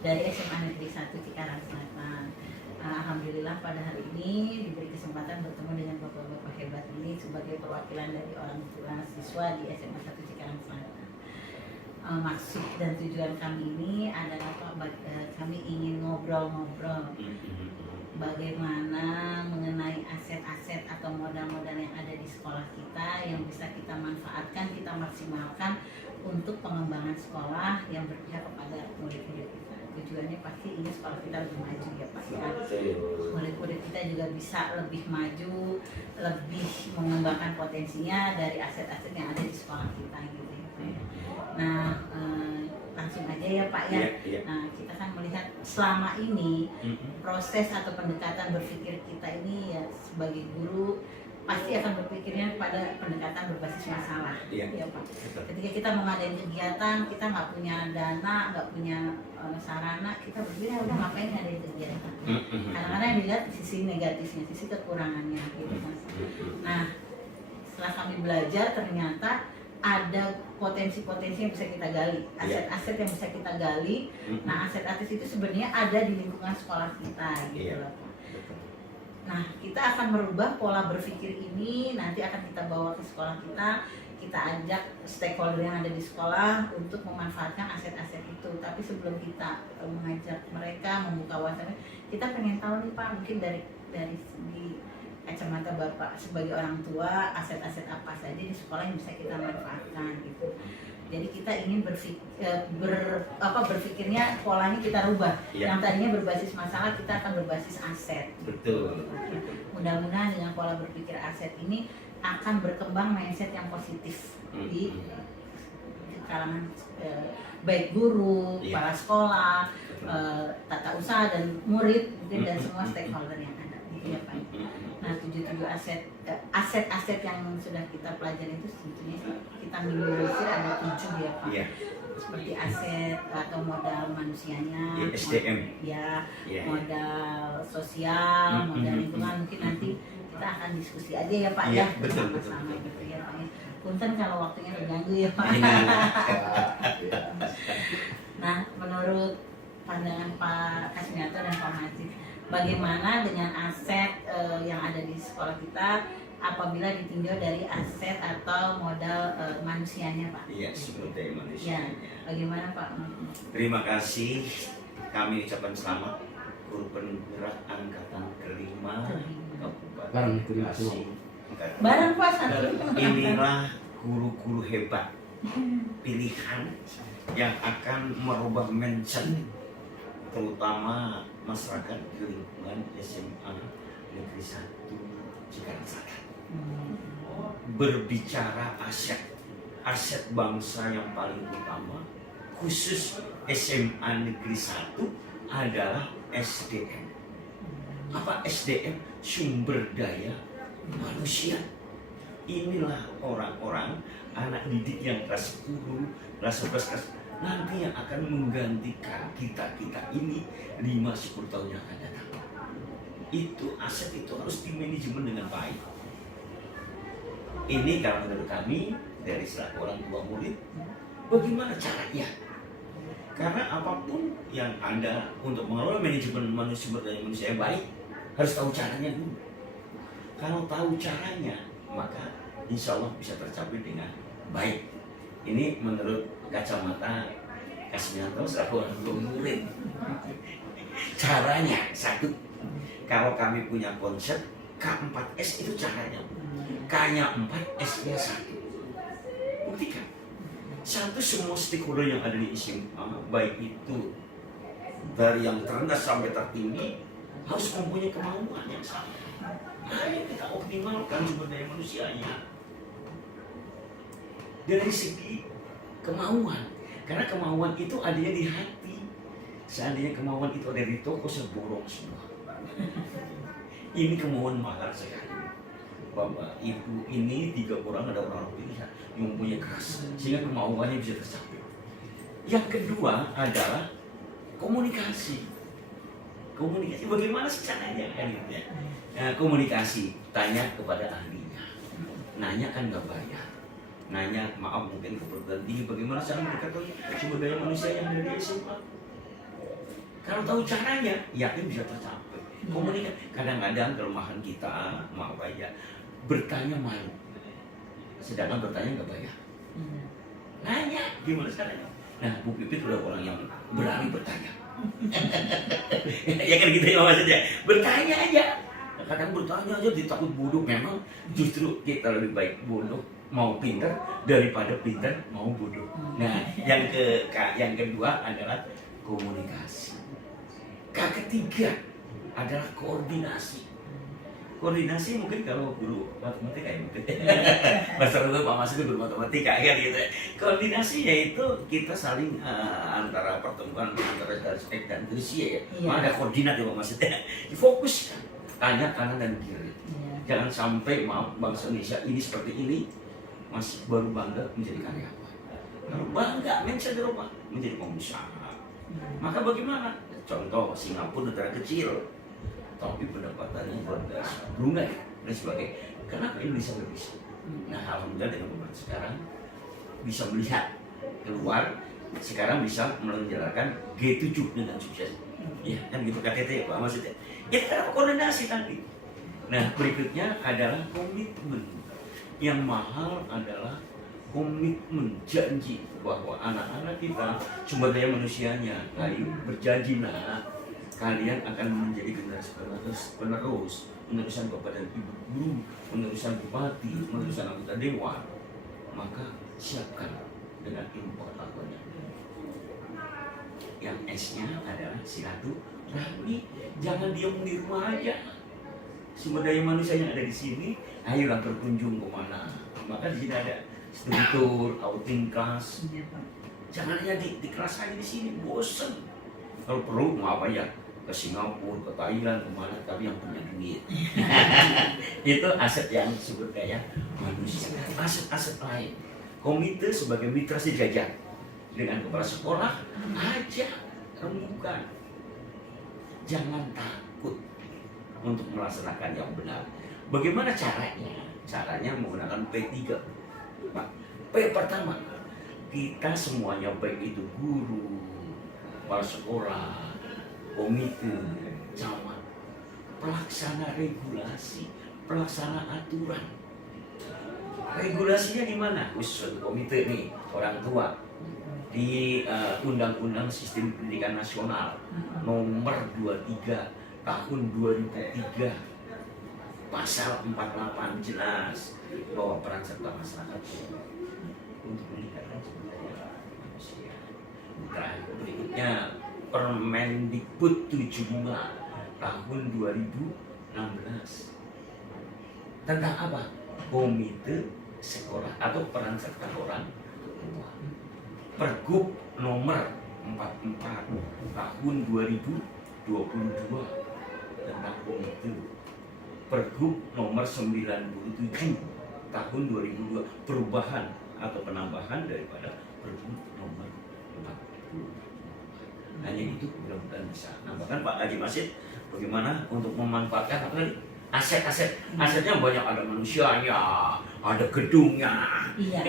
dari SMA Negeri 1 Cikarang Selatan. Alhamdulillah pada hari ini diberi kesempatan bertemu dengan bapak-bapak hebat ini sebagai perwakilan dari orang tua siswa di SMA 1 Cikarang Selatan. Maksud dan tujuan kami ini adalah kami ingin ngobrol-ngobrol bagaimana mengenai aset-aset atau modal-modal yang ada di sekolah kita yang bisa kita manfaatkan, kita maksimalkan untuk pengembangan sekolah yang berpihak kepada murid-murid kita. Tujuannya pasti ini sekolah kita lebih maju ya Pak ya. Murid-murid kita juga bisa lebih maju, lebih mengembangkan potensinya dari aset-aset yang ada di sekolah kita gitu ya Pak ya. Nah, langsung aja ya Pak ya. Nah, kita kan melihat selama ini proses atau pendekatan berpikir kita ini ya sebagai guru pasti akan berpikirnya pada pendekatan berbasis masalah ya Pak. Ketika kita mau ngadain kegiatan, kita nggak punya dana, nggak punya sarana, kita berpikir udah ngapain ngadain kegiatan. Kadang-kadang dilihat sisi negatifnya, sisi kekurangannya gitu Mas. Nah, setelah kami belajar ternyata ada potensi-potensi yang bisa kita gali, aset-aset yang bisa kita gali. Nah, aset-aset itu sebenarnya ada di lingkungan sekolah kita gitu loh Pak. Nah, kita akan merubah pola berpikir ini, nanti akan kita bawa ke sekolah kita ajak stakeholder yang ada di sekolah untuk memanfaatkan aset-aset itu. Tapi sebelum kita mengajak mereka membuka wawasan, kita pengen tahu nih Pak, mungkin dari segi kacamata Bapak sebagai orang tua, aset-aset apa saja di sekolah yang bisa kita manfaatkan gitu. Jadi kita ingin berpikirnya polanya kita rubah. Yang tadinya berbasis masalah, kita akan berbasis aset. Betul. Mudah-mudahan dengan pola berpikir aset ini akan berkembang mindset yang positif di kalangan baik guru, kepala sekolah, tata usaha dan murid dan semua stakeholder yang ada. Gitu ya Pak. Nah, 77 aset-aset yang sudah kita pelajari itu sebetulnya kita minimalisir ada 7 ya Pak. Seperti aset atau modal manusianya, SDM, modal sosial, modal lingkungan. Mungkin nanti kita akan diskusi aja ya Pak ya, bersama-sama gitu ya Pak. Punten kalau waktunya terganggu ya Pak. Nah, menurut pandangan Pak Kasmiato dan Pak Majid, bagaimana dengan aset yang ada di sekolah kita apabila ditinjau dari aset atau modal manusianya Pak? Iya, sumber daya manusianya. Bagaimana Pak? Terima kasih. Kami ucapkan selamat Guru Penggerak Angkatan ke-5 Kabupaten Bekasi. Barang Pak satu. Inilah guru-guru hebat pilihan yang akan merubah mindset terutama masyarakat di lingkungan SMA Negeri 1 Cikarang Selatan. Berbicara aset bangsa yang paling utama khusus SMA Negeri 1 adalah SDM. Apa SDM? Sumber daya manusia. Inilah orang-orang anak didik yang kelas 10, kelas 11, kelas nanti yang akan menggantikan kita ini 5-10 tahun yang akan datang. Itu aset itu harus dimanajemen dengan baik. Ini kalau menurut kami dari selaku orang tua murid, bagaimana caranya? Karena apapun yang Anda untuk mengelola manajemen sumber daya manusia yang baik harus tahu caranya dulu. Kalau tahu caranya, maka insya Allah bisa tercapai dengan baik. Ini menurut kacamata Kasmiato selaku orang tua murid. Caranya satu, kalau kami punya konsep K4S itu caranya. K-nya 4, S-nya 1. Buktikan. Satu, semua stakeholder yang ada di SMA, baik itu dari yang terendah sampai tertinggi, harus mempunyai kemauan yang sama. Ayo kita optimalkan sumber daya manusianya dari segi kemauan, karena kemauan itu adanya di hati. Seandainya kemauan itu ada di toko, seborong semua. Ini kemauan mahal sekali. Bapak, ibu ini 3 orang, ada orang pilihan yang mempunyai keras sehingga kemauannya bisa tercapai. Yang kedua adalah komunikasi. Komunikasi bagaimana sih caranya kan gitu ya? Nah, komunikasi, tanya kepada ahlinya. Nanya kan nggak bayar. Nanya, maaf mungkin keperluan tinggi, bagaimana cara mendekatkan sumber daya manusia yang ada di SMA? Kalau tahu caranya, yakin bisa tercapai. Komunikasi. Kadang-kadang kelemahan kita, maaf aja, bertanya malu. Sedangkan bertanya nggak bayar. Nanya, gimana caranya? Nah, Bu Pipit udah orang yang berani bertanya. Ya kan gitu ya maksudnya. Bertanya aja. Kadang bertanya aja ditakut bodoh. Memang justru kita lebih baik bodoh mau pintar daripada pintar mau bodoh. Nah, yang kedua adalah komunikasi. Ketiga adalah koordinasi. Koordinasi mungkin kalau guru matematika ya mungkin. Bahasa dulu Pak Mas itu guru matematika kan gitu. Koordinasi yaitu kita saling antara pertemuan antara garis X dan garis Y ya. Ada koordinat ya Pak Mas. Difokuskan, tanya kanan dan kiri. Jangan sampai maaf bangsa Indonesia ini seperti ini masih baru bangga menjadi karyawan. Kalau bangga menjadi pengusaha. Maka bagaimana? Contoh Singapura negara kecil, tapi pendapatannya luar biasa. Brunei dan sebagainya. Kenapa Indonesia nggak bisa? Nah, alhamdulillah dengan pemerintah sekarang bisa melihat keluar, sekarang bisa menjalankan G7 dengan sukses. Ya, kan gitu KTT Pak maksudnya. Ya karena koordinasi tadi. Nah, berikutnya adalah komitmen. Yang mahal adalah komitmen, janji bahwa anak-anak kita sumber daya manusianya, kalian berjanji nak, kalian akan menjadi generasi penerus, penerusan bapak dan ibu guru, penerusan bupati, penerusan anggota dewan. Maka siapkan dengan ilmu pengetahuannya. Yang S-nya adalah silaturahmi. Jangan diam di rumah aja. Sumber daya manusia yang ada di sini, ayolah berkunjung kemana. Maka di sini ada struktur, outing kelas. Jangan hanya di kelas aja di sini, bosen. Kalau perlu mau apa ya? Ke Singapura, ke Thailand, kemana? Tapi yang punya duit. Itu aset yang sumber daya manusia. Aset-aset lain. Komite sebagai mitra sejajar dengan kepala sekolah, ajak, rembukan. Jangan takut untuk melaksanakan yang benar. Bagaimana caranya? Caranya menggunakan P3. P pertama, kita semuanya baik itu guru, kepala sekolah, komite, camat, pelaksana regulasi, pelaksana aturan. Regulasinya di mana? Khusus komite nih, orang tua. Di Undang-Undang Sistem Pendidikan Nasional nomor 23 tahun 2003 pasal 48 jelas bahwa peran serta masyarakat untuk meningkatkan sumber daya manusia. Terakhir berikutnya Permendikbud 75 tahun 2016 tentang apa? Komite sekolah atau peran serta orang tua. Pergub nomor 44 tahun 2022 tentang komite. Pergub nomor 97 tahun 2002 perubahan atau penambahan daripada Pergub nomor 40. Hanya itu mudah-mudahan bisa. Nambahkan Pak Haji Masid bagaimana untuk memanfaatkan apa tadi? Asetnya banyak, ada manusianya, ada gedungnya. Iya.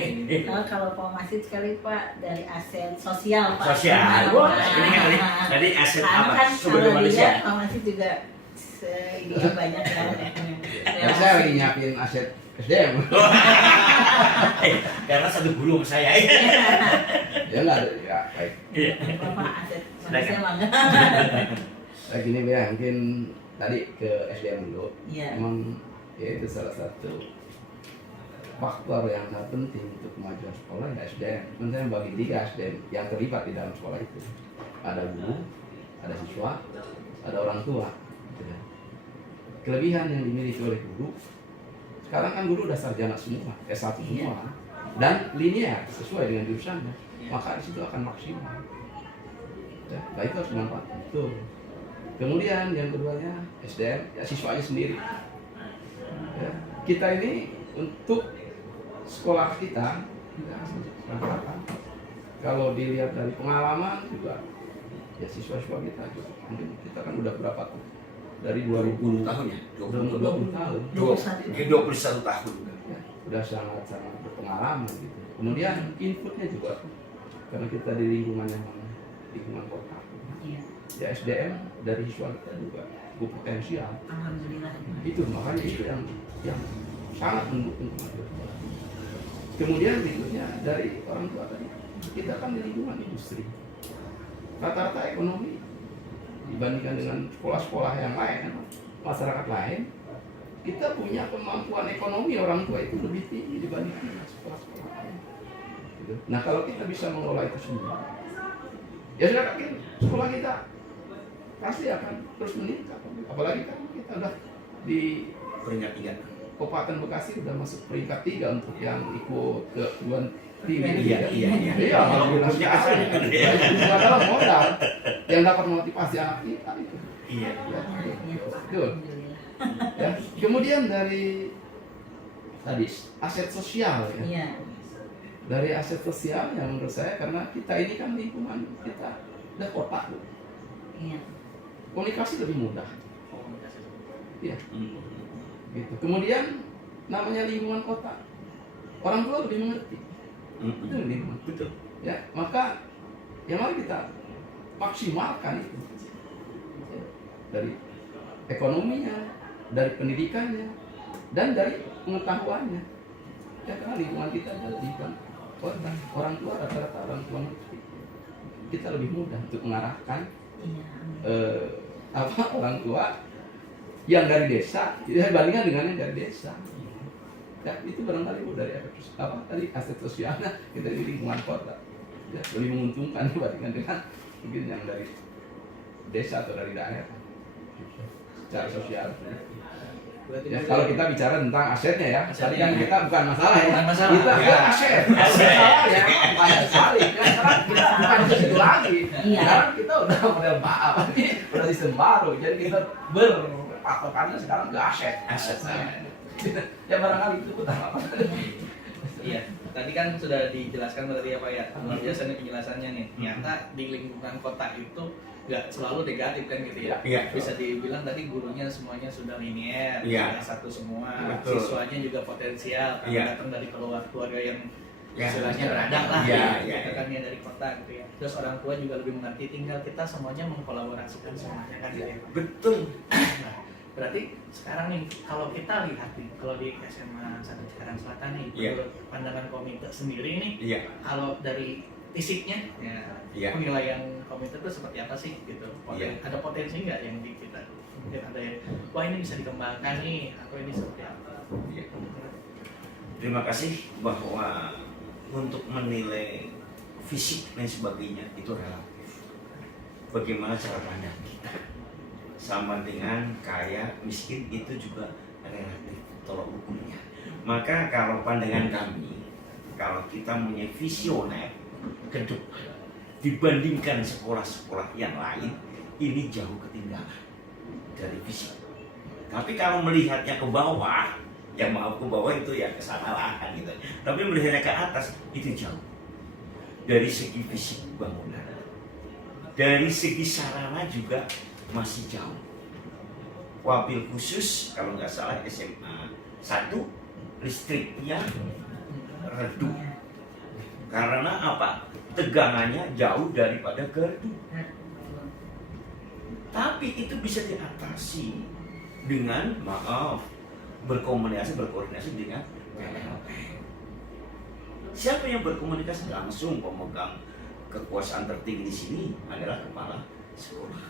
Kalau Pak Masid sekali Pak dari aset sosial Pak. Sosial. Ini kan tadi aset apa? Kan Sumber kalau manusia. Pak Masid juga dia banyak kan. Saya lagi nyiapin aset SDM. Karena satu guru sama saya. Ya enggak ada, ya baik. Bapak aset manusia mangga. Lagi ini ya mungkin tadi ke SDM dulu. Iya. Memang ya itu salah satu faktor yang sangat penting untuk kemajuan sekolah ya SDM. Cuman saya bagi 3 SDM yang terlibat di dalam sekolah itu. Ada guru, ada siswa, ada orang tua. Gitu ya. Kelebihan yang dimiliki oleh guru, sekarang kan guru udah sarjana semua, S1 semua, dan linear sesuai dengan jurusannya, maka di situ akan maksimal. Ya, baik itu harus dimanfaatkan. Betul. Kemudian yang keduanya SDM, ya siswanya sendiri. Ya, kita ini untuk sekolah kita, kalau dilihat dari pengalaman juga, ya siswa-siswa kita juga, mungkin kita kan udah berapa tuh? Dari 2000 tahun ya? 20 tahun. 21 tahun. Ya, udah sangat-sangat berpengalaman gitu. Kemudian inputnya juga, karena kita di lingkungan yang lingkungan kota. Iya. Ya SDM dari siswa kita juga cukup potensial. Alhamdulillah. Itu makanya itu yang sangat mendukung kemajuan sekolah. Kemudian berikutnya dari orang tua tadi, kita kan di lingkungan industri. Rata-rata ekonomi dibandingkan dengan sekolah-sekolah yang lain, masyarakat lain, kita punya kemampuan ekonomi orang tua itu lebih tinggi dibandingkan dengan sekolah-sekolah lain. Gitu. Nah kalau kita bisa mengelola itu semua, ya sudah yakin sekolah kita pasti akan terus meningkat. Apalagi kan kita udah di Peringkat 3. Kabupaten Bekasi udah masuk peringkat 3 untuk yang ikut ke perguruan tinggi. Iya. Iya, alhamdulillah sekali. Itu adalah modal yang dapat memotivasi anak kita itu. Iya. Betul. Ya. Kemudian dari tadi aset sosial ya. Iya. Dari aset sosial yang menurut saya karena kita ini kan lingkungan kita udah kota tuh. Iya. Komunikasi lebih mudah. Iya. Hmm. Gitu. Kemudian namanya lingkungan kota, orang tua lebih mengerti. Itu lingkungan. Betul. Ya, maka ya mari kita maksimalkan itu dari ekonominya, dari pendidikannya, dan dari pengetahuannya. Ya karena lingkungan kita adalah lingkungan kota, orang tua rata-rata orang tua mengerti. Kita lebih mudah untuk mengarahkan Iya. orang tua yang dari desa dibandingkan dengan yang dari desa. Ya, itu barangkali dari aset sosialnya kita di lingkungan kota. Ya, lebih menguntungkan dibandingkan dengan mungkin yang dari desa atau dari daerah. Secara sosial. Ya, kalau kita bicara tentang asetnya ya, tadi kan kita bukan masalah ya. Bukan masalah. Kita Ya. aset. Masalah ya, banyak sekali. Ya, sekarang kita bukan ke situ lagi. Iya. Sekarang kita udah model apa nih? Udah sistem baru. Jadi kita berpatokannya sekarang ke aset. Aset. Ya barangkali itu utama. Iya, tadi kan sudah dijelaskan tadi apa ya, luar biasa nih penjelasannya nih. Ternyata di lingkungan kota itu nggak selalu negatif kan gitu ya. Iya. Bisa dibilang tadi gurunya semuanya sudah linier, Iya. satu semua, Betul. siswanya juga potensial, karena Iya. datang dari keluarga yang Ya. istilahnya beradab lah, Iya, gitu iya, kan ya dari kota gitu ya. Terus orang tua juga lebih mengerti, tinggal kita semuanya mengkolaborasikan semuanya kan gitu ya. Betul. Nah, berarti sekarang nih kalau kita lihat nih, kalau di SMA 1 Cikarang Selatan nih, Iya. menurut pandangan komite sendiri nih, Iya. kalau dari fisiknya, ya Iya. penilaian komite itu seperti apa sih gitu? Iya. Ada potensi nggak yang di kita? Mungkin ada yang, wah ini bisa dikembangkan nih, atau ini seperti apa? Iya. Terima kasih bahwa untuk menilai fisik dan sebagainya itu relatif. Bagaimana cara pandang kita? Sama dengan kaya, miskin itu juga relatif tolak ukurnya. Maka kalau pandangan kami, kalau kita punya visioner ke depan dibandingkan sekolah-sekolah yang lain, ini jauh ketinggalan dari fisik. Tapi kalau melihatnya ke bawah, yang mau ke bawah itu ya kesalahan gitu. Tapi melihatnya ke atas itu jauh. Dari segi fisik bangunan, dari segi sarana juga masih jauh. Wabil khusus kalau nggak salah SMA 1 listriknya redup. Karena apa? Tegangannya jauh daripada gardu. Tapi itu bisa diatasi dengan berkoordinasi dengan PLN. Siapa yang berkomunikasi langsung pemegang kekuasaan tertinggi di sini adalah kepala sekolah.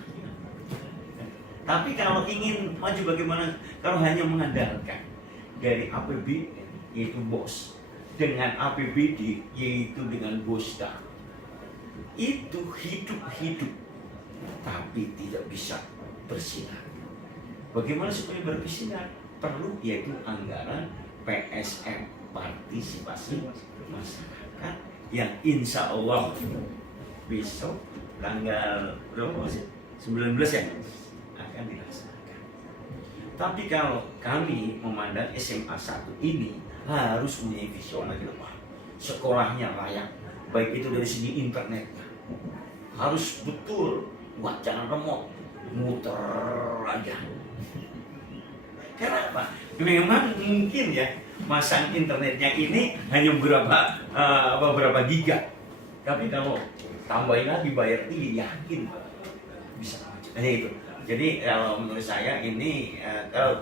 Tapi kalau ingin maju bagaimana? Kalau hanya mengandalkan dari APBN yaitu BOS dengan APBD yaitu dengan BOSDA, itu hidup tapi tidak bisa bersinar. Bagaimana supaya bersinar? Perlu yaitu anggaran PSM, partisipasi masyarakat, yang insya Allah besok tanggal berapa sih? 19 ya akan dilaksanakan. Tapi kalau kami memandang SMA 1 ini harus punya visioner ke depan. Sekolahnya layak, baik itu dari segi internetnya harus betul, buat jangan remote muter aja. Kenapa? Memang mungkin ya masang internetnya ini hanya beberapa giga. Tapi kalau tambahin lagi bayar tinggi, yakin bisa maju. Itu. Jadi kalau menurut saya ini kalau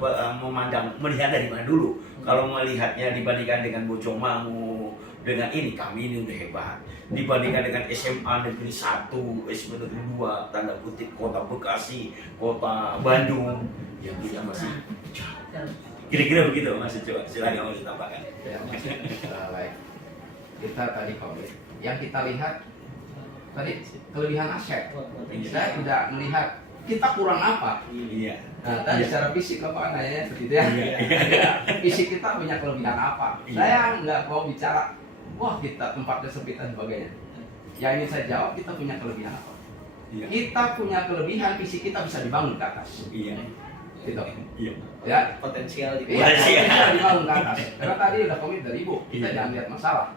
melihat dari mana dulu. Kalau melihatnya dibandingkan dengan Bojongmangu, dengan ini kami ini udah hebat. Dibandingkan dengan SMA Negeri 1, SMA Negeri 2, tanda kutip kota Bekasi, kota Bandung, yang kita masih jauh. Kira-kira begitu Mas, coba silakan Mas tambahkan. Ya, baik. Kita tadi komit. Yang kita lihat tadi kelebihan aset. Saya tidak melihat kita kurang apa. Iya. Nah, tadi secara fisik apa nanya seperti itu ya. Iya. Fisik kita punya kelebihan apa? Iya. Saya nggak mau bicara, wah kita tempatnya sempit dan sebagainya. Yang ingin saya jawab, kita punya kelebihan apa? Iya. Kita punya kelebihan fisik kita bisa dibangun ke atas. Iya. Gitu. Iya. Ya. Potensial di Iya, bisa dibangun ke atas. Karena tadi udah komit dari Ibu, kita Iya. jangan lihat masalah.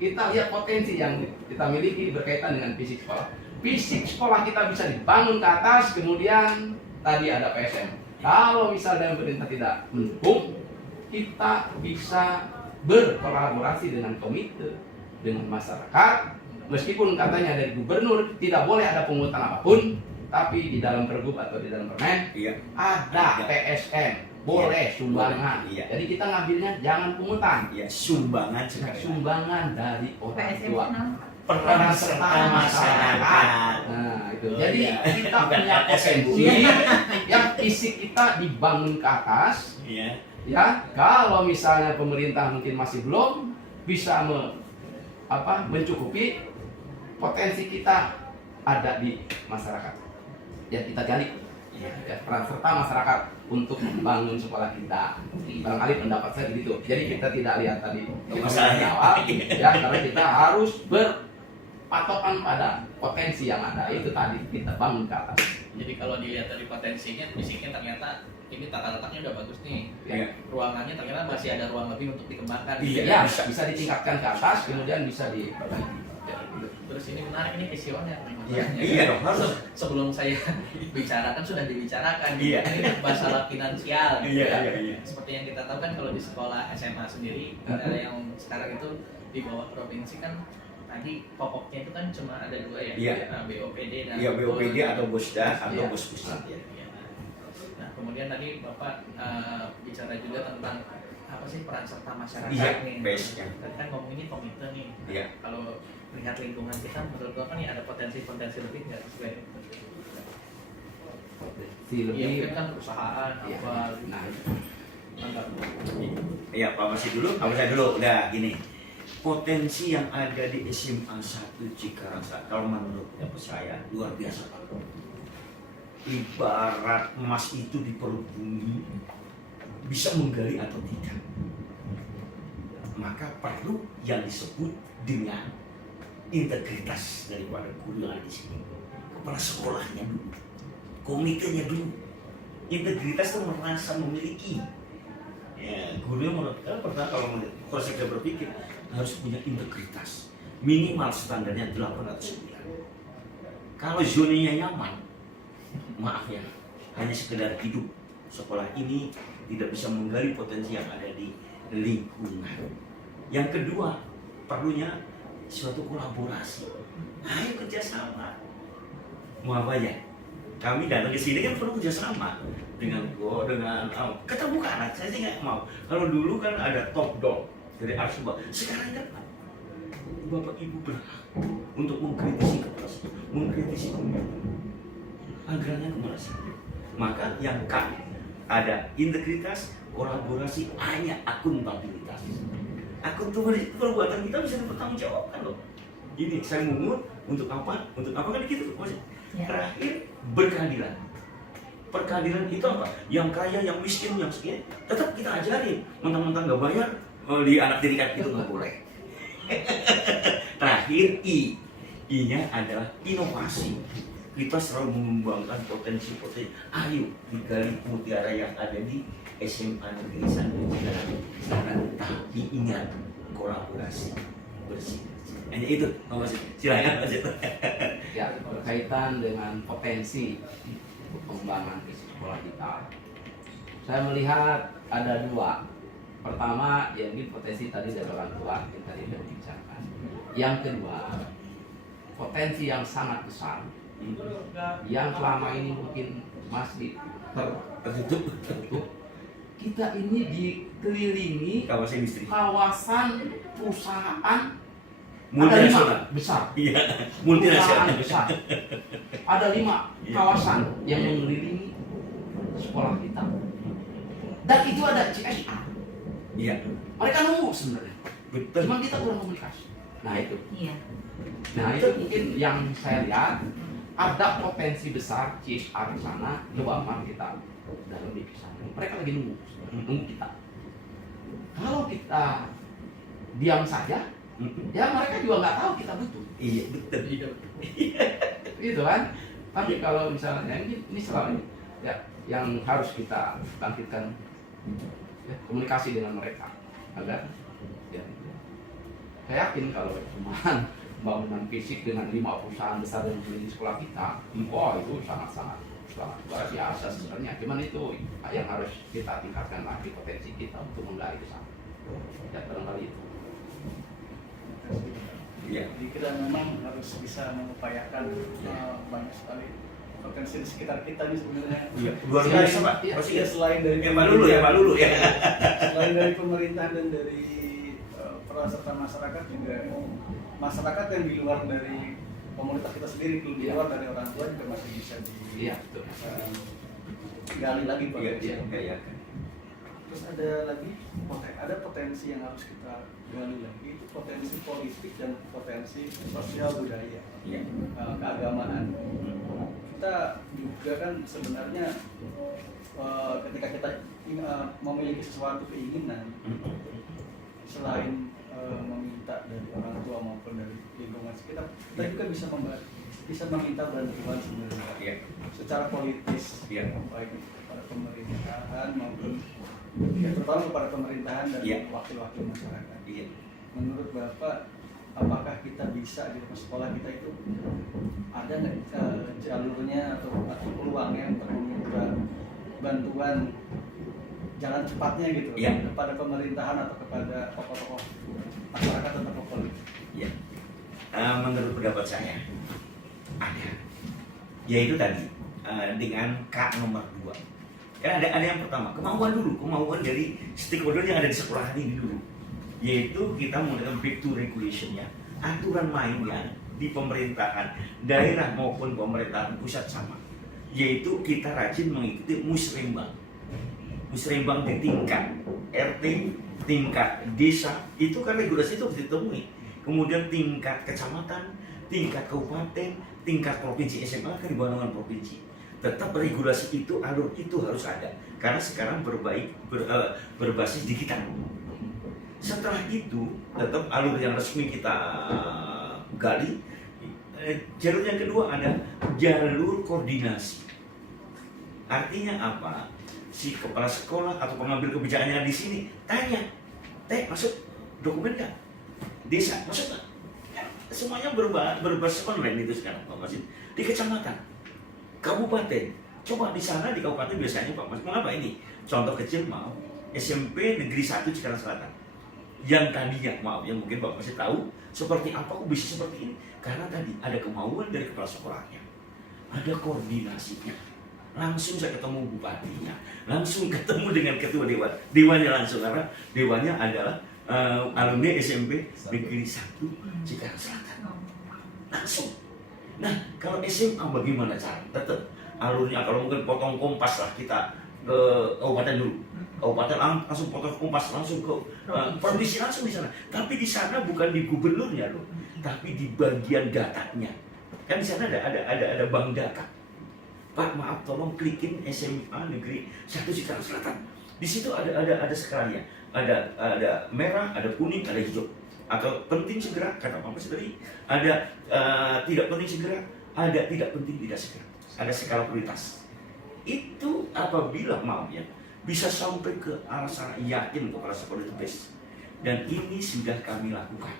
Kita lihat potensi yang kita miliki berkaitan dengan fisik sekolah. Fisik sekolah kita bisa dibangun ke atas, kemudian tadi ada PSM. Kalau misalnya pemerintah tidak mendukung, kita bisa berkolaborasi dengan komite, dengan masyarakat. Meskipun katanya dari gubernur tidak boleh ada pungutan apapun, tapi di dalam pergub atau di dalam permen Iya. ada Iya. PSM, boleh sumbangan. Iya. Jadi kita ngambilnya jangan pungutan, Iya, sumbangan sekali. sumbangan dari orang PSM tua. Peran serta masyarakat. Nah, itu. Oh, Jadi iya. kita Bukan punya potensi PSM. yang fisik kita dibangun ke atas. Iya. Ya, kalau misalnya pemerintah mungkin masih belum bisa mencukupi potensi kita ada di masyarakat. Ya kita gali. Ya, peran serta masyarakat untuk membangun sekolah kita. Barangkali pendapat saya begitu. Jadi kita tidak lihat tadi Masalahnya. awal, ya, karena kita harus berpatokan pada potensi yang ada. Itu tadi kita bangun ke atas. Jadi kalau dilihat dari potensinya, fisiknya ternyata ini tata letaknya udah bagus nih. Iya. Ruangannya ternyata masih ada ruang lebih untuk dikembangkan. Iya. Ya, bisa ditingkatkan ke atas, kemudian bisa diperbaiki. Ya, gitu. Terus ini menarik, ini visioner nih Iya. masalahnya. Iya dong, harus. Sebelum saya bicarakan sudah dibicarakan. Iya. Ini masalah finansial. Iya, ya. iya, iya. Seperti yang kita tahu kan kalau di sekolah SMA sendiri ada yang sekarang itu di bawah provinsi kan tadi pokoknya itu kan cuma ada dua ya. Iya. Nah, BOPD dan Iya, BOPD atau Bosda atau Iya. Bos Pusat ya. Iya. Nah, kemudian tadi Bapak bicara juga tentang apa sih peran serta masyarakat Iya, nih. base-nya. Tadi kan ngomongin komite nih. Iya. Kalau melihat lingkungan kita menurut Bapak nih ada potensi-potensi lebih nggak sesuai? Si Iya, lebih mungkin kan perusahaan Iya. apa Nah, mantap. Iya, Pak masih dulu, Pak saya dulu. Udah gini. Potensi yang ada di SMA 1 Cikarang kalau menurut saya luar biasa, Pak. Ibarat emas itu di perut bumi bisa menggali atau tidak. Maka perlu yang disebut dengan integritas daripada guru yang ada di sini. Kepala sekolahnya dulu, komitenya dulu. Integritas itu merasa memiliki. Ya, guru yang menurut pertama kalau saya berpikir harus punya integritas. Minimal standarnya 8 atau 9. Kalau zonanya nyaman, maaf ya, hanya sekedar hidup. Sekolah ini tidak bisa menggali potensi yang ada di lingkungan. Yang kedua, perlunya suatu kolaborasi. Ayo kerjasama. Mau apa ya? Kami datang ke sini kan perlu kerjasama dengan keterbukaan. Saya sih nggak mau. Kalau dulu kan ada top dog dari Arsuba. Sekarang kan Bapak Ibu berhak untuk mengkritisi kelas, mengkritisi pemimpin. Anggarannya kemana saja. Maka yang kami ada integritas, kolaborasi, hanya akuntabilitas. Akuntabilitas perbuatan kita bisa dipertanggungjawabkan loh. Ini saya mungut untuk apa? Untuk apa kan gitu? Ya. Terakhir berkeadilan. Perkeadilan itu apa? Yang kaya, yang miskin, yang sekian, tetap kita ajarin. Mentang-mentang nggak bayar, di anak didikan itu nggak boleh. Terakhir I-nya adalah inovasi. Kita selalu mengembangkan potensi-potensi. Ayo digali mutiara yang ada di SMA Negeri 1 tapi ingat kolaborasi bersih. Hanya itu, Mas. Silakan Mas. ya berkaitan dengan potensi pengembangan di sekolah kita. Saya melihat ada dua. Pertama, yang ini potensi tadi dari orang tua yang tadi sudah dibicarakan. Yang kedua, potensi yang sangat besar yang selama ini mungkin masih tertutup. Kita ini dikelilingi Kawasan industri. kawasan perusahaan Multinasional. ada 5 besar. Iya, multinasional. Perusahaan besar. Ada 5 Iya. kawasan yang mengelilingi sekolah kita. Dan itu ada CSR. Iya, Mereka nunggu sebenarnya. betul. Cuma kita kurang komunikasi. Nah itu. Iya. Nah itu mungkin yang saya lihat ada potensi besar CSR di sana. Coba mari kita dalami ke sana. Mereka lagi nunggu kita. Kalau kita diam saja, ya mereka juga nggak tahu kita butuh. Iya, betul. Gitu kan? Tapi kalau misalnya ini selalu ya yang harus kita bangkitkan ya, komunikasi dengan mereka agar ya, saya yakin kalau cuma bangunan fisik dengan 5 perusahaan besar yang di sekolah kita, wah itu sangat luar biasa sebenarnya. Cuman itu yang harus kita tingkatkan lagi potensi kita untuk menggali ke sana. Ya barangkali itu. Iya. Jadi kita memang harus bisa mengupayakan banyak sekali potensi di sekitar kita nih sebenarnya. Iya, luar biasa, Pak. Iya. Pasti Ya, selain dari Pak Lulu ya, Pak Lulu ya. selain dari pemerintah dan dari peran serta masyarakat juga masyarakat yang di luar dari komunitas kita sendiri, di luar dari orang tua juga masih bisa Iya betul. gali lagi Pak. Iya, iya. Terus ada lagi ada potensi yang harus kita gali lagi, itu potensi politik dan potensi sosial budaya, Iya. keagamaan. Kita juga kan sebenarnya ketika kita memiliki sesuatu keinginan, selain meminta dari orang tua maupun dari lingkungan sekitar, kita juga bisa meminta bantuan sebenarnya Iya. secara politis, Iya. baik kepada pemerintahan maupun ya terutama kepada pemerintahan dan Iya. wakil-wakil masyarakat. Iya. Menurut Bapak, apakah kita bisa di sekolah kita itu ada nggak jalurnya atau peluangnya untuk meminta bantuan jalan cepatnya gitu Iya. kepada pemerintahan atau kepada tokoh-tokoh masyarakat atau tokoh politik? Iya. Menurut pendapat saya ada. Yaitu tadi dengan K nomor 2. Kan ada yang pertama, kemauan dari stakeholder yang ada di sekolah ini dulu. Yaitu kita menggunakan back to regulation ya. Aturan mainnya di pemerintahan daerah maupun pemerintahan pusat sama. Yaitu kita rajin mengikuti musrembang. Musrembang di tingkat RT, tingkat desa, itu kan regulasi itu harus ditemui. Kemudian tingkat kecamatan, tingkat kabupaten, tingkat provinsi, SMA kan di bawah naungan provinsi. Tetap regulasi itu, alur itu harus ada. Karena sekarang berbasis digital. Setelah itu, tetap alur yang resmi kita gali. Jalur yang kedua ada jalur koordinasi. Artinya apa? Si kepala sekolah atau pengambil kebijakannya di sini tanya, masuk dokumen nggak? Desa masuk nggak? Ya, semuanya berbasis online itu sekarang Pak Masin. Di kecamatan, kabupaten, coba di sana di kabupaten biasanya Pak Mas, mengapa ini? Contoh kecil mau SMP Negeri 1 Cikarang Selatan. Yang tadinya maaf yang mungkin Bapak masih tahu seperti apa kok bisa seperti ini, karena tadi ada kemauan dari kepala sekolahnya, ada koordinasinya. Langsung saya ketemu bupatinya, langsung ketemu dengan ketua dewannya langsung, karena dewannya adalah alumni SMP Negeri 1 Cikarang Selatan. Langsung. Nah, kalau SMA bagaimana cara? Tetap alurnya, kalau mungkin potong kompas lah kita ke kabupaten dulu. Kabupaten langsung potong kompas langsung ke provinsi langsung di sana. Tapi di sana bukan di gubernurnya loh, tapi di bagian datanya. Kan di sana ada bank data. Pak maaf tolong klikin SMA Negeri 1 Cikarang Selatan. Di situ ada skalanya. Ada merah, ada kuning, ada hijau. Atau penting segera, kata Pak Mas tadi. Ada tidak penting segera, ada tidak penting tidak segera. Ada skala prioritas. Itu apabila maaf ya, bisa sampai ke arah sana, yakin kepala sekolah itu best. Dan ini sudah kami lakukan.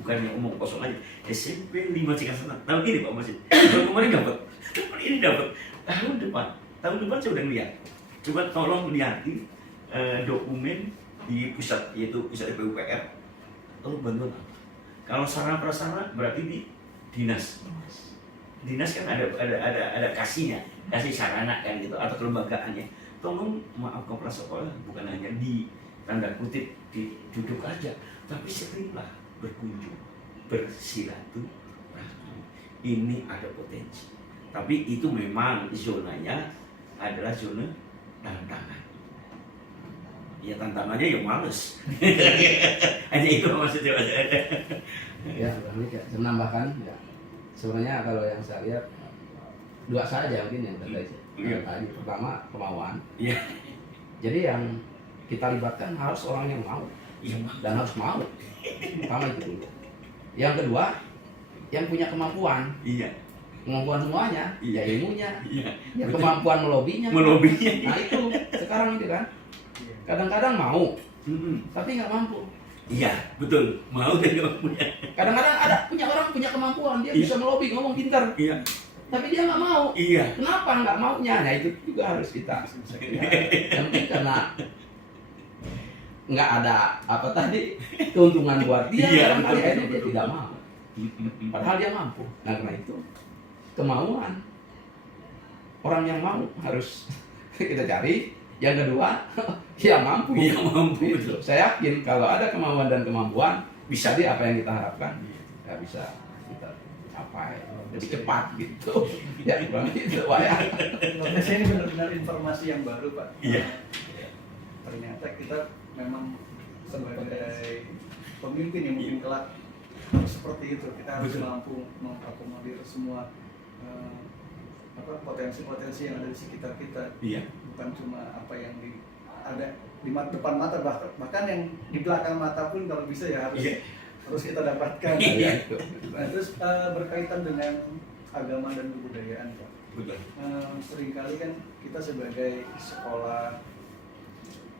Bukan yang omong kosong aja. SMP 5 Cikarang Selatan. Tahun ini Pak Mas. Tahun kemarin dapat. Tahun ini dapat. Tahun depan saya udah ngeliat. Coba tolong lihatin dokumen di pusat, yaitu pusat PUPR. Tolong bantuan apa? Kalau sarana prasarana berarti di dinas. Dinas kan ada kasihnya, kasih sarana kan gitu atau kelembagaannya. Tolong maaf kepala sekolah bukan hanya di tanda kutip duduk aja, tapi seringlah berkunjung, bersilaturahmi. Ini ada potensi. Tapi itu memang zonanya adalah zona tantangan. Ya tantangannya ya males. Hanya itu maksudnya. Ya, berarti saya menambahkan ya. Sebenarnya kalau yang saya lihat dua saja mungkin yang tadi. Pertama kemauan. Iya. Jadi yang kita libatkan harus orang yang mau Iya. dan harus mau. Pertama itu dulu. Yang kedua yang punya kemampuan. Iya. Kemampuan semuanya, ya ilmunya, Iya. ya kemampuan melobinya. Melobinya. Nah itu sekarang itu kan. Kadang-kadang mau, Mm-mm. tapi nggak mampu. Iya, betul. Mau dan nggak punya. Kadang-kadang ada punya orang punya kemampuan, dia Iya. bisa melobi, ngomong pintar, Iya. tapi dia nggak mau. Iya. Kenapa nggak maunya? Nah itu juga harus kita. Ya, mungkin karena nggak ada apa tadi keuntungan buat dia, Iya, barangkali betul, akhirnya dia betul. tidak mau. Padahal dia mampu. Nah karena itu kemauan orang yang mau harus kita cari. Yang kedua, ya mampu. Iya, mampu, Gitu. betul. Saya yakin kalau ada kemauan dan kemampuan, Bisa. jadi apa yang kita harapkan, ya bisa kita capai lebih cepat gitu. Ya, kurang itu, Pak ya. Notes ini benar-benar informasi yang baru, Pak. Iya. Ternyata kita memang sebagai pemimpin yang mungkin kelak harus seperti itu. Kita harus Betul. mampu mengakomodir semua potensi-potensi yang ada di sekitar kita. Iya. Bukan cuma apa yang ada di depan mata, bahkan yang di belakang mata pun kalau bisa ya harus Iya. harus kita dapatkan. Iya. Nah, terus berkaitan dengan agama dan kebudayaan, Pak. Betul. Seringkali kan kita sebagai sekolah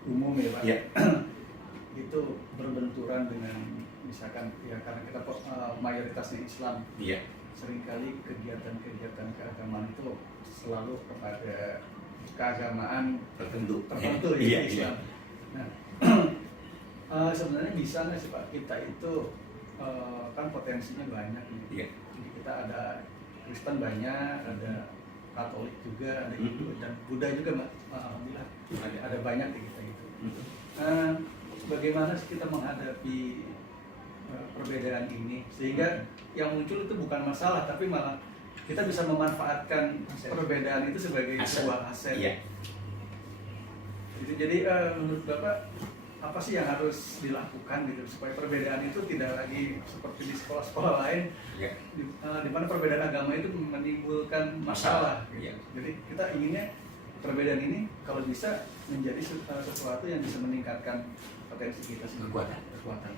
umum ya, Pak, Iya. itu berbenturan dengan misalkan ya karena kita mayoritasnya Islam, Iya. seringkali kegiatan-kegiatan keagamaan itu selalu kepada keagamaan Tertentu. tertentu ya, Iya, iya. Islam. Nah, sebenarnya bisa nggak sih Pak kita itu kan potensinya banyak nih. Iya. Jadi kita ada Kristen banyak, ada Katolik juga, ada Hindu dan Buddha juga, Mbak. Alhamdulillah ada banyak di kita itu. Bagaimana sih kita menghadapi perbedaan ini sehingga yang muncul itu bukan masalah tapi malah kita bisa memanfaatkan perbedaan itu sebagai sebuah aset. Iya. Jadi menurut Bapak apa sih yang harus dilakukan gitu supaya perbedaan itu tidak lagi seperti di sekolah-sekolah lain Iya. di mana perbedaan agama itu menimbulkan masalah. Gitu. Iya. Jadi kita inginnya perbedaan ini kalau bisa menjadi sesuatu yang bisa meningkatkan potensi kita sendiri. Kekuatan.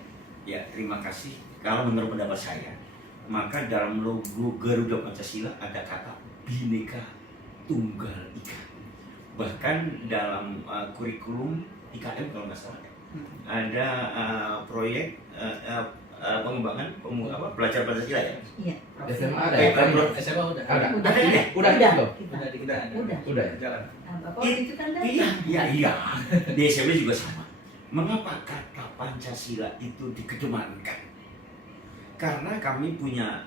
Ya, terima kasih. Kalau menurut pendapat saya, maka dalam logo Garuda Pancasila ada kata Bhinneka Tunggal Ika. Bahkan dalam kurikulum IKM kalau nggak salah ada proyek pengembangan pelajar Pancasila ya. Iya. SMA ada Eh, ya? Bro. SMA udah. Ada. Udah. Udah loh. Udah di kita ada. Udah. Udah ya? Jalan. Nah, Bapak waktu itu kan Iya, datang. iya. Di SMA juga sama. Mengapa kata Pancasila itu dikedepankan? Karena kami punya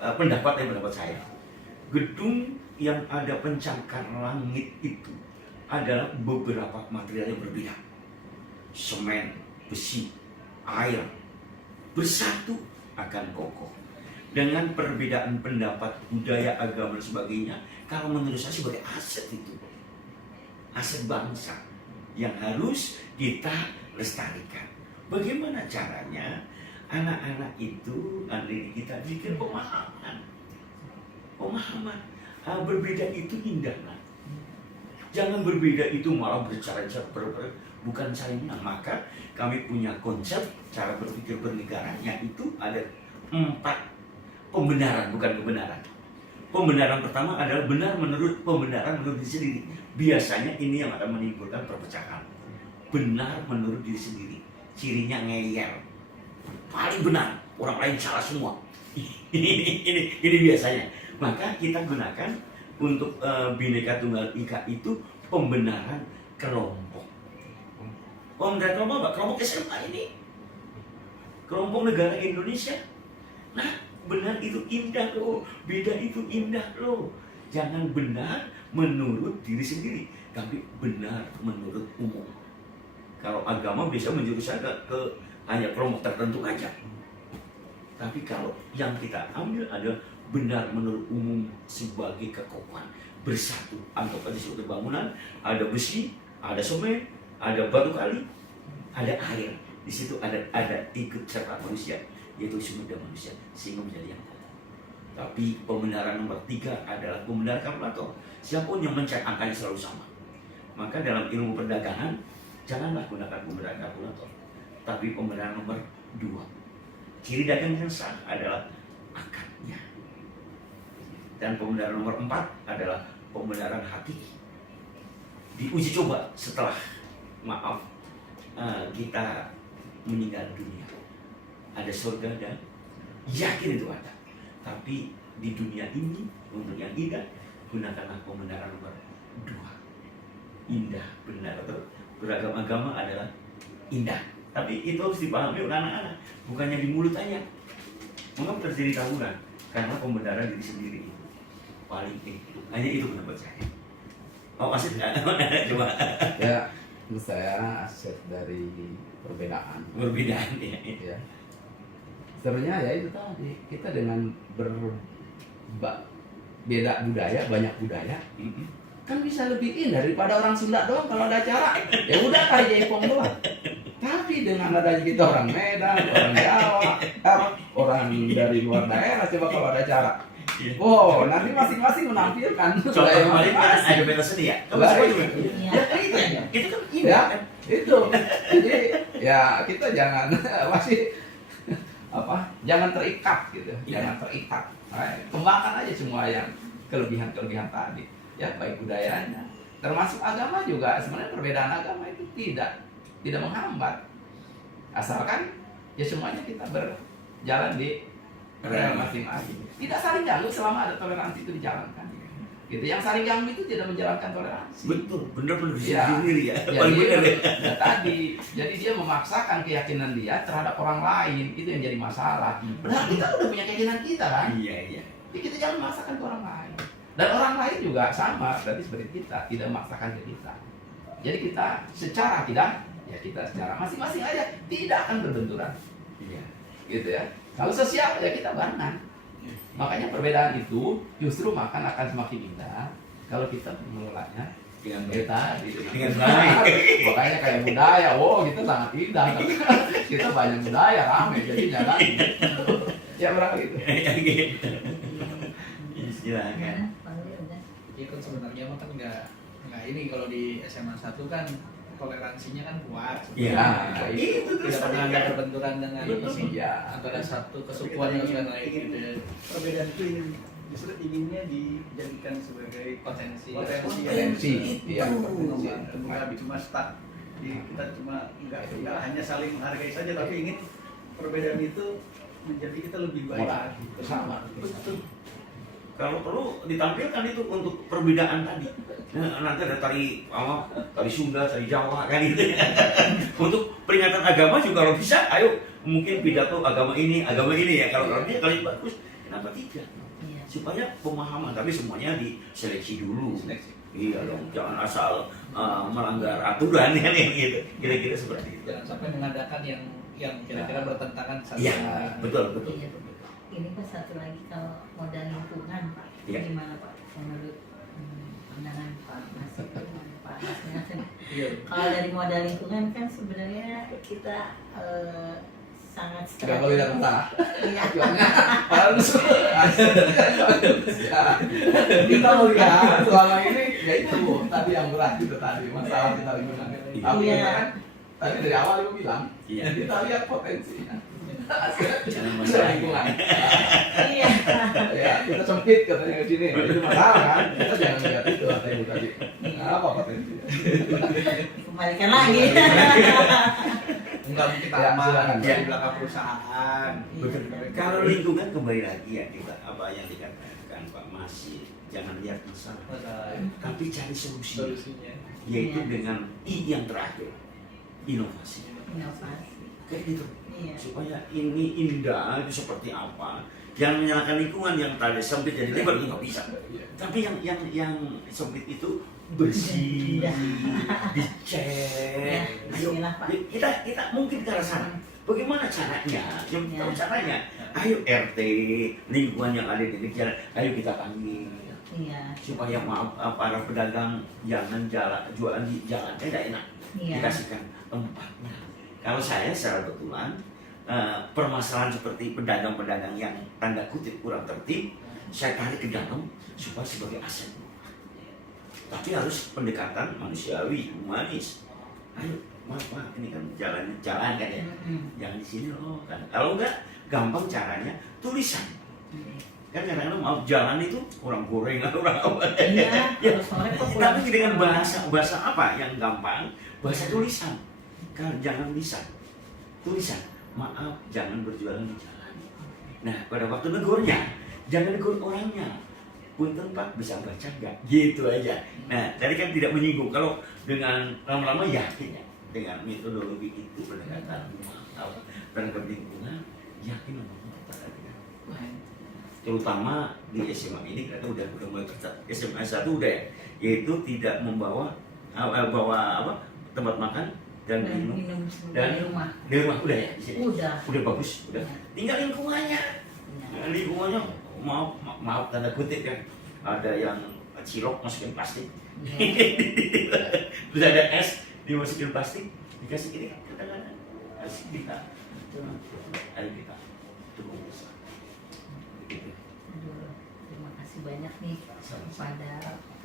pendapat saya. Gedung yang ada pencakar langit itu adalah beberapa material yang berbeda. Semen, besi, air bersatu akan kokoh. Dengan perbedaan pendapat, budaya, agama dan sebagainya, kalau menurut saya sebagai aset itu, aset bangsa yang harus kita lestarikan. Bagaimana caranya anak-anak itu, anak kita bikin pemahaman. Berbeda itu indah, nah. Jangan berbeda itu malah berbicara bukan saling menang. Maka kami punya konsep cara berpikir bernegaranya itu ada 4 pembenaran, bukan kebenaran. Pembenaran pertama adalah benar menurut pembenaran menurut diri sendiri. Biasanya ini yang akan menimbulkan perpecahan. Benar menurut diri sendiri, cirinya ngeyel, paling benar, orang lain salah semua. ini biasanya. Maka kita gunakan untuk Bhinneka Tunggal Ika itu pembenaran kelompok. Pembenaran kelompok apa? Kelompok SMA ini, kelompok negara Indonesia. Nah, benar itu indah loh, beda itu indah loh. Jangan benar menurut diri sendiri, tapi benar menurut umum. Kalau agama bisa menjuruskan ke hanya kelompok tertentu aja. Tapi kalau yang kita ambil adalah benar menurut umum sebagai kekokohan bersatu. Anggap aja suatu bangunan, ada besi, ada semen, ada batu kali, ada air. Di situ ada ikut serta manusia, yaitu sumber daya manusia, sehingga menjadi yang kokoh. Tapi pembenaran nomor 3 adalah pembenaran kalkulator. Siapapun yang mencari angkanya selalu sama. Maka dalam ilmu perdagangan, janganlah gunakan pembenaran kalkulator, tapi pembenaran nomor 2. Ciri dagang yang sah adalah akadnya. Dan pembenaran nomor 4 adalah pembenaran hati. Diuji coba setelah kita meninggal dunia. Ada surga dan yakin itu ada. Tapi di dunia ini untuk yang indah, gunakanlah pembenaran nomor 2. Indah, benar, atau beragam agama adalah indah. Tapi itu harus dipahami oleh anak-anak, bukannya di mulut aja. Mengapa terjadi tawuran? Karena pembenaran diri sendiri itu paling itu. Hanya itu pendapat saya. Oh, aset coba. Ya, menurut saya aset dari perbedaan. Perbedaan ya. Ya. Sebenarnya ya itu tadi, kita dengan beda budaya, banyak budaya, kan bisa lebih indah daripada orang Sunda doang kalau ada acara. Ya udah kayak Jaipong doang. Tapi dengan adanya kita orang Medan, orang Jawa, orang dari luar daerah, coba kalau ada acara. Oh, nanti masing-masing menampilkan Contoh budaya kemarin kan masing-masing. ada pentas seni ya. Kamu Lah, semua juga. Iya. Ya, itu. Itu kan Ya, indah kan. itu. Jadi ya kita jangan masih jangan terikat gitu, jangan terikat. Kembangkan aja semua yang kelebihan-kelebihan tadi. Ya, baik budayanya, termasuk agama juga. Sebenarnya perbedaan agama itu tidak menghambat, asalkan ya semuanya kita berjalan di rel masing-masing. Tidak saling ganggu selama ada toleransi itu dijalankan. Gitu. Yang saling ganggu itu tidak menjalankan toleransi. Betul, benar-benar Ya. sendiri ya. Ya, Paling benar ya. ya tadi, jadi dia memaksakan keyakinan dia terhadap orang lain, itu yang jadi masalah. Padahal kita udah punya keyakinan kita kan. Iya, iya. Jadi kita jangan memaksakan ke orang lain. Dan orang lain juga sama, berarti seperti kita, tidak memaksakan ke kita. Jadi kita secara kita secara masing-masing aja tidak akan berbenturan. Iya. Gitu ya. Kalau sosial ya kita barengan. Makanya perbedaan itu justru akan semakin indah kalau kita mengelolanya Dengan kita Dengan baik. makanya kayak budaya, kita sangat indah. Kita banyak budaya, rame jadinya kan. Ya berapa gitu. Silakan. Ya kan sebenarnya mah kan nggak ini kalau di SMA 1 kan toleransinya kan kuat. Iya. Nah, Itu Tidak terus pernah tadi ada kan. perbenturan dengan Betul. ini Iya. antara satu kesukuan yang sudah naik gitu ya. Perbedaan itu justru inginnya dijadikan sebagai Potensi. Potensi. Iya. Bukan cuma stuck kita cuma nggak hanya saling menghargai saja, tapi ingin perbedaan itu menjadi kita lebih baik Moral. lagi. Sama. Betul. Kalau perlu ditampilkan itu untuk perbedaan tadi. Nanti ada tari Sunda, tari Jawa kan gitu. Untuk peringatan agama juga kalau bisa, ayo mungkin pidato agama ini ya. Kalau dia kali bagus, kenapa tidak? Iya. Supaya pemahaman, tapi semuanya diseleksi dulu. Seleksi. Iya dong, jangan asal melanggar aturan kan gitu. Kira-kira seperti itu. Jangan sampai mengadakan yang kira-kira bertentangan satu Iya, sama lain. betul. Iya. Ini Pak satu lagi kalau modal lingkungan Pak, Iya. gimana Pak menurut pandangan Pak Mas itu gimana, Pak Mas? Iya. Kalau dari modal lingkungan kan sebenarnya kita sangat Gak boleh datang tanah. Iya. Harus. Kita melihat selama ini ya itu tadi yang berat itu tadi masalah kita lingkungan. Tapi Iya. ya kan tadi dari awal ibu bilang Iya. kita lihat potensinya. Jangan Itu masalah. lingkungan. Iya. Ya kita sempit katanya ke sini. Itu masalah kan. Kita jangan lihat itu kata ibu tadi. Apa potensinya? Kembalikan lagi. Enggak mungkin Ya, aman silakan. di belakang perusahaan. Betul. Kalau lingkungan kembali lagi ya kita apa yang dikatakan Pak Masih, jangan lihat masalah, tapi cari solusi, Solusinya. yaitu Iya. dengan I yang terakhir, inovasi. Inovasi. Kayak gitu. Iya. Supaya ini indah itu seperti apa, Jangan menyalahkan lingkungan yang tadi sempit jadi lebar itu nggak bisa. Tapi yang sempit itu bersih, Ya. dicek. Ayo, Bismillah, Pak. kita mungkin ke arah sana. Bagaimana caranya? Yang Ya. tahu caranya. Ayo RT, lingkungan yang ada di jalan, ayo kita panggil Iya. supaya para pedagang jangan jualan di jalan tidak enak. Iya. Dikasihkan tempatnya. Kalau saya secara kebetulan permasalahan seperti pedagang-pedagang yang tanda kutip kurang tertib, saya tarik ke dalam supaya sebagai aset. Tapi harus pendekatan manusiawi, humanis. Ayo, maaf ini kan jalan kan ya. Jangan di sini loh kan. Kalau enggak gampang caranya tulisan. Kan kadang-kadang maaf jalan itu orang goreng atau orang apa. Iya. Ya, Terus soalnya kok tapi pulang dengan sekolah. bahasa apa yang gampang? Bahasa tulisan. Kan jangan lisan. Tulisan. Maaf, jangan berjualan di jalan. Nah, pada waktu negurnya, jangan negur orangnya. Punten Pak, bisa baca nggak? Gitu aja. Nah, tadi kan tidak menyinggung. Kalau dengan lama-lama yakin ya, dengan metodologi itu pendekatan terhadap lingkungan, yakin memang kepada dia. Terutama di SMA ini kita udah mulai kerja. SMA 1 udah ya, yaitu tidak membawa bawa apa tempat makan dan minum dari rumah. di rumah udah ya di sini. Udah. Udah bagus, udah. Tinggal lingkungannya. Iya. Lingkungannya maaf tanda kutip ya. Ada yang cilok masukin plastik. Iya. Terus ada es dimasukin plastik, dikasih ini kadang-kadang harus kita. Ayo kita terus. Gitu. Aduh, terima kasih banyak nih kepada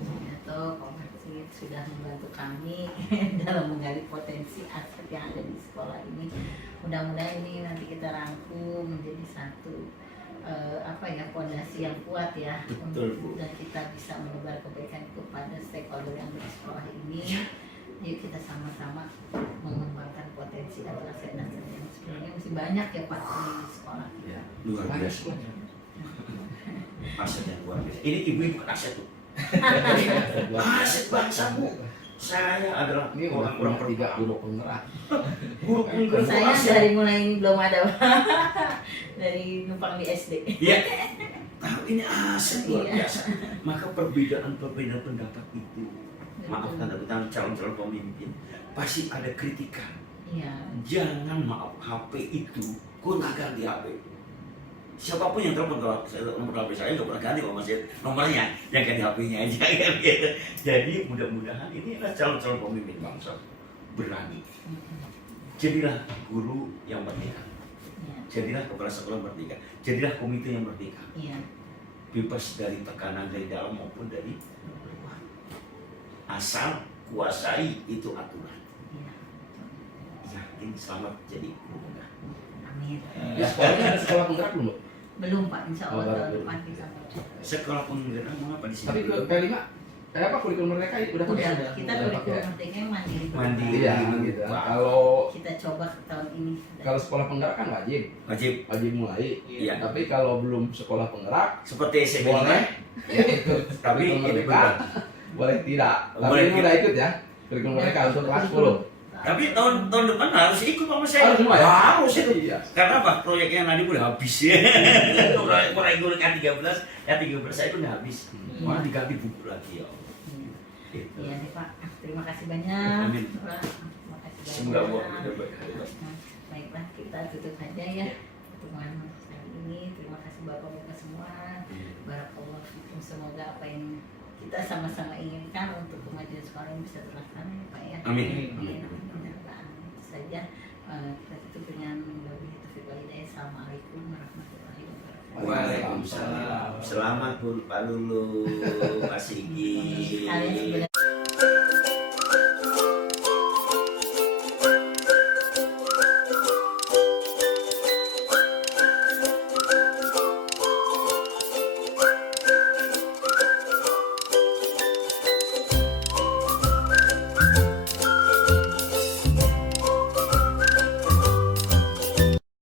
Yato, Pak Marsit sudah membantu kami dalam menggali potensi aset yang ada di sekolah ini. Mudah-mudahan ini nanti kita rangkum menjadi satu fondasi yang kuat ya. Betul, Bu. Dan kita bisa menebar kebaikan kepada stakeholder yang ada di sekolah ini. Yuk kita sama-sama mengembangkan potensi atau aset-aset yang sebenarnya masih banyak ya Pak di sekolah kita. Luar biasa. Aset yang luar biasa. Ini ibu-ibu aset tuh. Aset bangsa Bu. Saya adalah Ini orang tiga guru penggerak. guru penggerak Saya aset. dari mulai ini belum ada dari numpang di SD. Iya. Tahu ini aset luar Iya. biasa. Maka perbedaan pendapat itu, maaf tanda kutip calon-calon pemimpin, pasti ada kritikan. Iya. Jangan maaf HP itu gunakan di HP. Siapapun yang telepon nomor HP saya nggak pernah ganti Mas nomornya, yang ganti HP-nya aja kan gitu. Jadi mudah-mudahan ini adalah calon-calon pemimpin bangsa berani. Jadilah guru yang merdeka. Iya. Jadilah kepala sekolah merdeka. Jadilah komite yang merdeka. Iya. Bebas dari tekanan dari dalam maupun dari luar. Asal kuasai itu aturan. Iya. Yakin selamat jadi guru. Amin. Di sekolahnya ada sekolah penggerak belum, Bu? Belum Pak, insya Allah Oh, tahun baru. depan kita mau. Sekolah penggerak mau apa di sini? Tapi ke P5 apa kurikulum mereka udah Udah, pakai? kita Udah kurikulum pakai. merdeka yang mandiri. Mandiri. Iya, gitu. Wah. Kalau Kita coba tahun ini. kalau sekolah penggerak kan wajib Wajib. mulai. Iya. Tapi kalau belum sekolah penggerak Seperti SMP boleh ya ikut Tapi kurikulum ini mereka, boleh tidak. Tapi Boleh ini tidak. udah ikut ya kurikulum mereka untuk kelas 10. Tapi tahun depan harus ikut sama saya. Harus semua ya? Harus itu. Iya. Karena apa? Proyeknya nanti udah habis ya. Proyek gue K13, K13 saya itu udah habis. Malah diganti buku lagi ya. Gitu. Iya nih Pak, terima kasih banyak. Amin. Pak. Terima kasih Semoga Allah banyak. udah baik. Nah, baiklah kita tutup aja ya pertemuan kali ini. Terima kasih Bapak-Bapak semua. Barakallahu fikum. Semoga apa yang kita sama-sama inginkan untuk kemajuan sekolah ini bisa terlaksana ya Pak ya. Amin. Amin. Itu saja kita tutup dengan wabillahi taufiq wal hidayah. Assalamualaikum warahmatullahi wabarakatuh. Waalaikumsalam. Selamat Pak Lulu, Pak Sigi. Kalian sebenarnya